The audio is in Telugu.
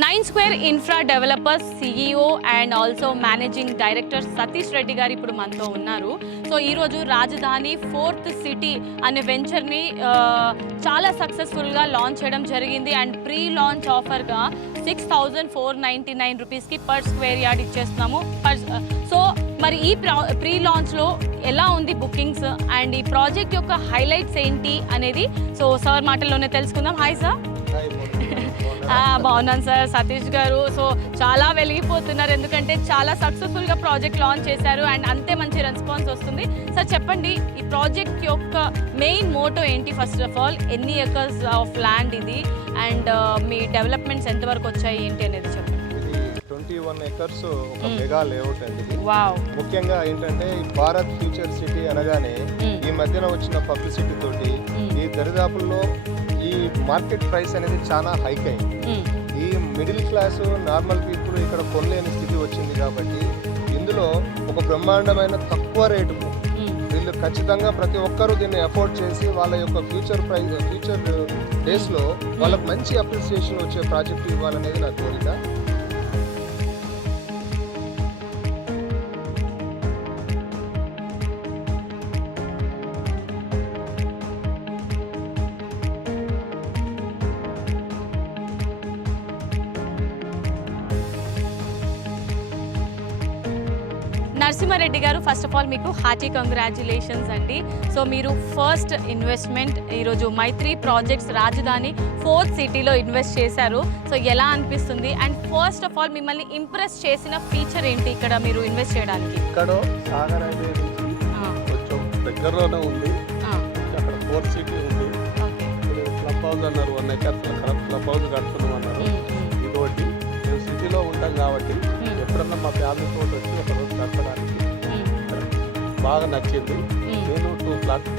9 Square Infra Developers CEO and also managing director Satish Reddy గారు ఇప్పుడు మనతో ఉన్నారు. సో ఈరోజు రాజధాని 4th సిటీ అనే వెంచర్ని చాలా సక్సెస్ఫుల్గా లాంచ్ చేయడం జరిగింది. అండ్ ప్రీ లాంచ్ ఆఫర్గా 6,499 రూపీస్కి పర్ స్క్వేర్ యార్డ్ ఇచ్చేస్తున్నాము. సో మరి ఈ ప్రీ లాంచ్లో ఎలా ఉంది బుకింగ్స్ అండ్ ఈ ప్రాజెక్ట్ యొక్క హైలైట్స్ ఏంటి అనేది సో సార్ మాటల్లోనే తెలుసుకుందాం. Hi sir. బాగున్నాను సార్. సతీష్ గారు సో చాలా వెలిగిపోతున్నారు, ఎందుకంటే చాలా సక్సెస్ఫుల్గా ప్రాజెక్ట్ లాంచ్ చేశారు అండ్ అంతే మంచి రెస్పాన్స్ వస్తుంది. సార్ చెప్పండి, ఈ ప్రాజెక్ట్ యొక్క మెయిన్ మోటో ఏంటి? ఫస్ట్ ఆఫ్ ఆల్ ఎన్ని ఎకర్స్ ఆఫ్ ల్యాండ్ ఇది అండ్ మీ డెవలప్మెంట్స్ ఎంతవరకు వచ్చాయి ఏంటి అనేది చెప్పండి. 21 ఎకర్స్ ఒక మెగా లేఅవుట్ అండి. వావ్. ముఖ్యంగా ఏంటంటే ఈ భారత్ ఫ్యూచర్ సిటీ అనగానే ఈ మధ్యన వచ్చిన పబ్లిసిటీ తోటి ఈ దరిదాపుల్లో ఈ మార్కెట్ ప్రైస్ అనేది చాలా హైక్ అయింది. ఈ మిడిల్ క్లాస్ నార్మల్ పీపుల్ ఇక్కడ కొనలేని స్థితి వచ్చింది కాబట్టి ఇందులో ఒక బ్రహ్మాండమైన తక్కువ రేటు వీళ్ళు ఖచ్చితంగా ప్రతి ఒక్కరూ దీన్ని అఫోర్డ్ చేసి వాళ్ళ యొక్క ఫ్యూచర్ డేస్లో వాళ్ళకి మంచి అప్రిసియేషన్ వచ్చే ప్రాజెక్టు ఇవ్వాలనేది నా కోరిక. నరసింహారెడ్డి గారు, ఫస్ట్ ఆఫ్ ఆల్ మీకు హార్టీ కంగ్రాచ్యులేషన్స్ అండి. సో మీరు ఫస్ట్ ఇన్వెస్ట్మెంట్ ఈరోజు మైత్రి ప్రాజెక్ట్స్ రాజధాని 4th సిటీలో ఇన్వెస్ట్ చేశారు. సో ఎలా అనిపిస్తుంది? అండ్ ఫస్ట్ ఆఫ్ ఆల్ మిమ్మల్ని ఇంప్రెస్ చేసిన ఫీచర్ ఏంటి ఇక్కడ మీరు ఇన్వెస్ట్ చేయడానికి? ఇక్కడ సాగర్ హైవే నుంచి కొంచెం దగ్గరలోనే ఉంది. అక్కడ 4th సిటీ ఉంది. క్లబ్ హౌస్ అన్నారు, 1 ఎకర్ క్లబ్ హౌస్ కడుతున్నాం అన్నారు. ఇదొకటి మేము సిటీలో ఉంటాం కాబట్టి ఎప్పుడన్నా మా ఫ్యామిలీ తోటి వచ్చి ఒక రోజు కట్టడానికి బాగా నచ్చింది. నేను 2 ప్లాట్స్